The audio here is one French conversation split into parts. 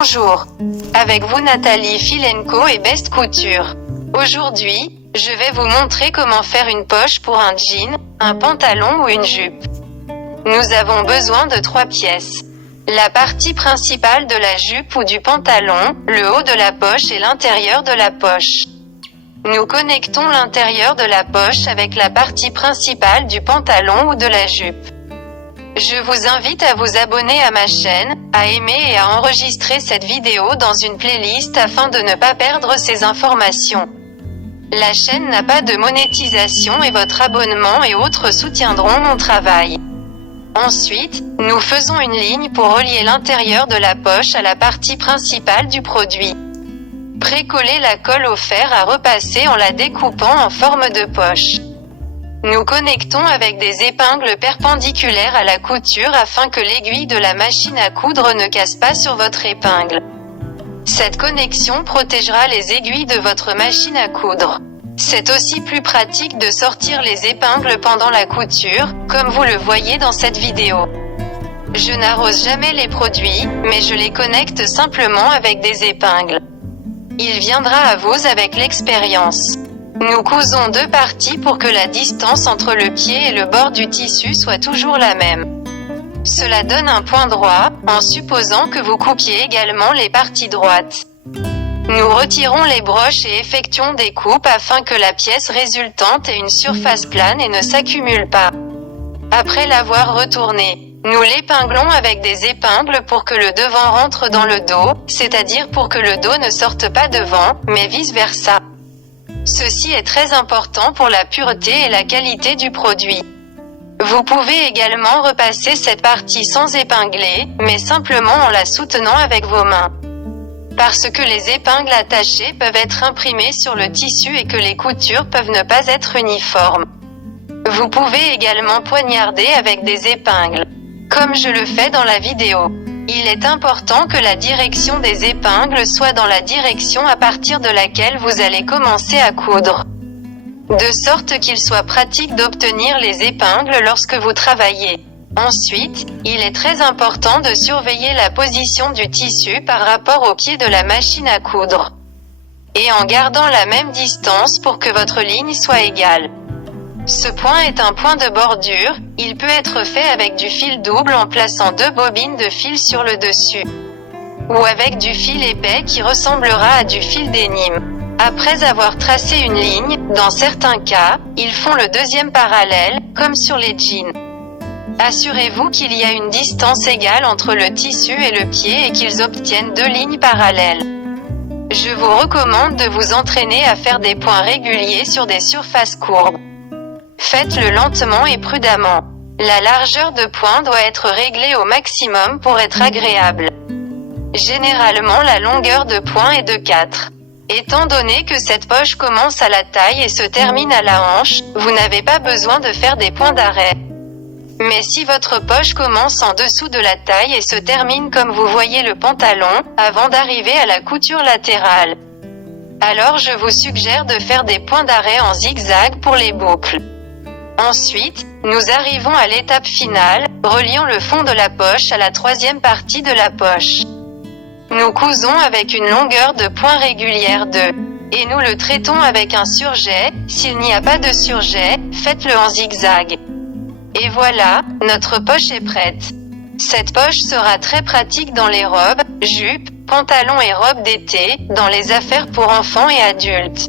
Bonjour, avec vous Nathalie Filenko et Best Couture. Aujourd'hui, je vais vous montrer comment faire une poche pour un jean, un pantalon ou une jupe. Nous avons besoin de 3 pièces. La partie principale de la jupe ou du pantalon, le haut de la poche et l'intérieur de la poche. Nous connectons l'intérieur de la poche avec la partie principale du pantalon ou de la jupe. Je vous invite à vous abonner à ma chaîne, à aimer et à enregistrer cette vidéo dans une playlist afin de ne pas perdre ces informations. La chaîne n'a pas de monétisation et votre abonnement et autres soutiendront mon travail. Ensuite, nous faisons une ligne pour relier l'intérieur de la poche à la partie principale du produit. Précollez la colle au fer à repasser en la découpant en forme de poche. Nous connectons avec des épingles perpendiculaires à la couture afin que l'aiguille de la machine à coudre ne casse pas sur votre épingle. Cette connexion protégera les aiguilles de votre machine à coudre. C'est aussi plus pratique de sortir les épingles pendant la couture, comme vous le voyez dans cette vidéo. Je n'arrose jamais les produits, mais je les connecte simplement avec des épingles. Il viendra à vous avec l'expérience. Nous cousons 2 parties pour que la distance entre le pied et le bord du tissu soit toujours la même. Cela donne un point droit, en supposant que vous coupiez également les parties droites. Nous retirons les broches et effectuons des coupes afin que la pièce résultante ait une surface plane et ne s'accumule pas. Après l'avoir retourné, nous l'épinglons avec des épingles pour que le devant rentre dans le dos, c'est-à-dire pour que le dos ne sorte pas devant, mais vice-versa. Ceci est très important pour la pureté et la qualité du produit. Vous pouvez également repasser cette partie sans épingler, mais simplement en la soutenant avec vos mains. Parce que les épingles attachées peuvent être imprimées sur le tissu et que les coutures peuvent ne pas être uniformes. Vous pouvez également poignarder avec des épingles, comme je le fais dans la vidéo. Il est important que la direction des épingles soit dans la direction à partir de laquelle vous allez commencer à coudre. De sorte qu'il soit pratique d'obtenir les épingles lorsque vous travaillez. Ensuite, il est très important de surveiller la position du tissu par rapport au pied de la machine à coudre. Et en gardant la même distance pour que votre ligne soit égale. Ce point est un point de bordure, il peut être fait avec du fil double en plaçant 2 bobines de fil sur le dessus. Ou avec du fil épais qui ressemblera à du fil dénime. Après avoir tracé une ligne, dans certains cas, ils font le deuxième parallèle, comme sur les jeans. Assurez-vous qu'il y a une distance égale entre le tissu et le pied et qu'ils obtiennent 2 lignes parallèles. Je vous recommande de vous entraîner à faire des points réguliers sur des surfaces courbes. Faites-le lentement et prudemment. La largeur de point doit être réglée au maximum pour être agréable. Généralement la longueur de point est de 4. Étant donné que cette poche commence à la taille et se termine à la hanche, vous n'avez pas besoin de faire des points d'arrêt. Mais si votre poche commence en dessous de la taille et se termine comme vous voyez le pantalon, avant d'arriver à la couture latérale, alors je vous suggère de faire des points d'arrêt en zigzag pour les boucles. Ensuite, nous arrivons à l'étape finale, reliant le fond de la poche à la 3e partie de la poche. Nous cousons avec une longueur de point régulière de, et nous le traitons avec un surjet. S'il n'y a pas de surjet, faites-le en zigzag. Et voilà, notre poche est prête. Cette poche sera très pratique dans les robes, jupes, pantalons et robes d'été, dans les affaires pour enfants et adultes.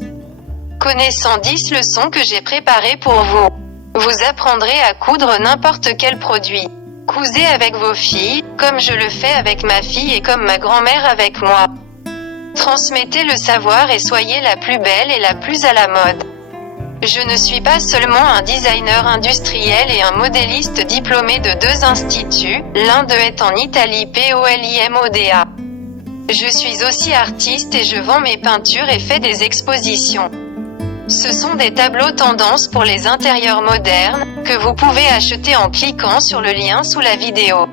Connaissant 10 leçons que j'ai préparées pour vous. Vous apprendrez à coudre n'importe quel produit. Cousez avec vos filles, comme je le fais avec ma fille et comme ma grand-mère avec moi. Transmettez le savoir et soyez la plus belle et la plus à la mode. Je ne suis pas seulement un designer industriel et un modéliste diplômé de 2 instituts, l'un d'eux est en Italie POLIMODA. Je suis aussi artiste et je vends mes peintures et fais des expositions. Ce sont des tableaux tendances pour les intérieurs modernes, que vous pouvez acheter en cliquant sur le lien sous la vidéo.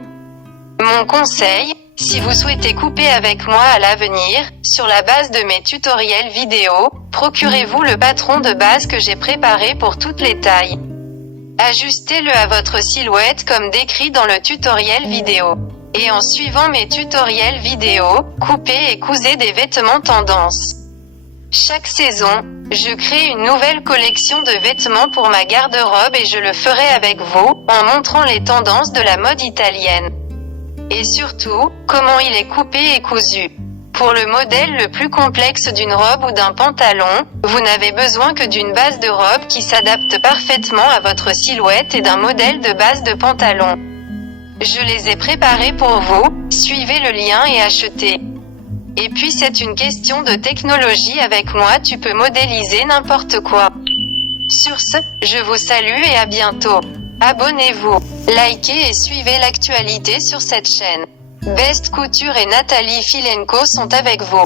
Mon conseil, si vous souhaitez couper avec moi à l'avenir, sur la base de mes tutoriels vidéo, procurez-vous le patron de base que j'ai préparé pour toutes les tailles. Ajustez-le à votre silhouette comme décrit dans le tutoriel vidéo. Et en suivant mes tutoriels vidéo, coupez et cousez des vêtements tendance. Chaque saison, je crée une nouvelle collection de vêtements pour ma garde-robe et je le ferai avec vous, en montrant les tendances de la mode italienne. Et surtout, comment il est coupé et cousu. Pour le modèle le plus complexe d'une robe ou d'un pantalon, vous n'avez besoin que d'une base de robe qui s'adapte parfaitement à votre silhouette et d'un modèle de base de pantalon. Je les ai préparés pour vous, suivez le lien et achetez. Et puis c'est une question de technologie, avec moi tu peux modéliser n'importe quoi. Sur ce, je vous salue et à bientôt. Abonnez-vous, likez et suivez l'actualité sur cette chaîne. Best Couture et Nathalie Filenko sont avec vous.